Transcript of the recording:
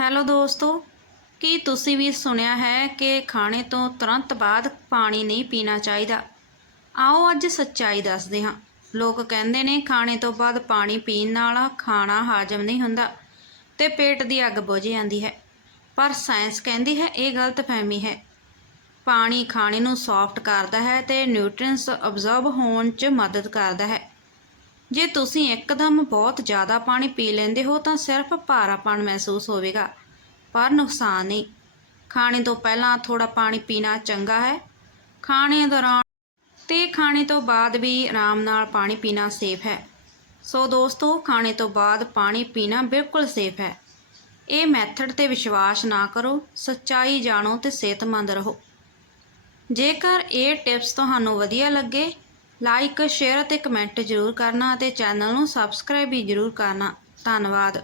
Hello ਦੋਸਤੋ, ਕੀ ਤੁਸੀਂ ਵੀ ਸੁਣਿਆ ਹੈ ਕਿ ਖਾਣੇ ਤੋਂ ਤੁਰੰਤ ਬਾਅਦ ਪਾਣੀ ਨਹੀਂ ਪੀਣਾ ਚਾਹੀਦਾ? ਆਓ ਅੱਜ ਸੱਚਾਈ ਦੱਸਦੇ ਹਾਂ। ਲੋਕ ਕਹਿੰਦੇ ਨੇ ਖਾਣੇ ਤੋਂ ਬਾਅਦ ਪਾਣੀ ਪੀਣ ਨਾਲ ਖਾਣਾ ਹਾਜ਼ਮ ਨਹੀਂ ਹੁੰਦਾ ਤੇ ਪੇਟ ਦੀ ਅੱਗ ਬੁਝ ਜਾਂਦੀ ਹੈ। ਪਰ ਸਾਇੰਸ ਕਹਿੰਦੀ ਹੈ ਇਹ ਗਲਤਫਹਿਮੀ ਹੈ। ਪਾਣੀ ਖਾਣੇ ਨੂੰ ਸੌਫਟ ਕਰਦਾ ਹੈ ਤੇ ਨਿਊਟ੍ਰੀਐਂਟਸ ਅਬਜ਼ਰਬ ਹੋਣ 'ਚ ਮਦਦ ਕਰਦਾ ਹੈ। ਜੇ ਤੁਸੀਂ ਇੱਕਦਮ ਬਹੁਤ ਜ਼ਿਆਦਾ ਪਾਣੀ ਪੀ ਲੈਂਦੇ ਹੋ ਤਾਂ ਸਿਰਫ ਭਾਰਾਪਣ ਮਹਿਸੂਸ ਹੋਵੇਗਾ, ਪਰ ਨੁਕਸਾਨ ਨਹੀਂ। ਖਾਣੇ ਤੋਂ ਪਹਿਲਾਂ ਥੋੜਾ ਪਾਣੀ ਪੀਣਾ ਚੰਗਾ ਹੈ। ਖਾਣੇ ਦੌਰਾਨ ਤੇ ਖਾਣੇ ਤੋਂ ਬਾਅਦ ਵੀ ਆਰਾਮ ਨਾਲ ਪਾਣੀ ਪੀਣਾ ਸੇਫ ਹੈ। ਸੋ ਦੋਸਤੋ, ਖਾਣੇ ਤੋਂ ਬਾਅਦ ਪਾਣੀ ਪੀਣਾ ਬਿਲਕੁਲ ਸੇਫ ਹੈ। ਇਹ ਮੈਥਡ ਤੇ ਵਿਸ਼ਵਾਸ ਨਾ ਕਰੋ, ਸੱਚਾਈ ਜਾਣੋ ਤੇ ਸਿਹਤਮੰਦ ਰਹੋ। ਜੇਕਰ ਇਹ ਟਿਪਸ ਤੁਹਾਨੂੰ ਵਧੀਆ ਲੱਗੇ ਲਾਈਕ ਸ਼ੇਅਰ ਅਤੇ ਕਮੈਂਟ ਜ਼ਰੂਰ ਕਰਨਾ ਅਤੇ ਚੈਨਲ ਨੂੰ ਸਬਸਕ੍ਰਾਈਬ ਵੀ ਜ਼ਰੂਰ ਕਰਨਾ। ਧੰਨਵਾਦ।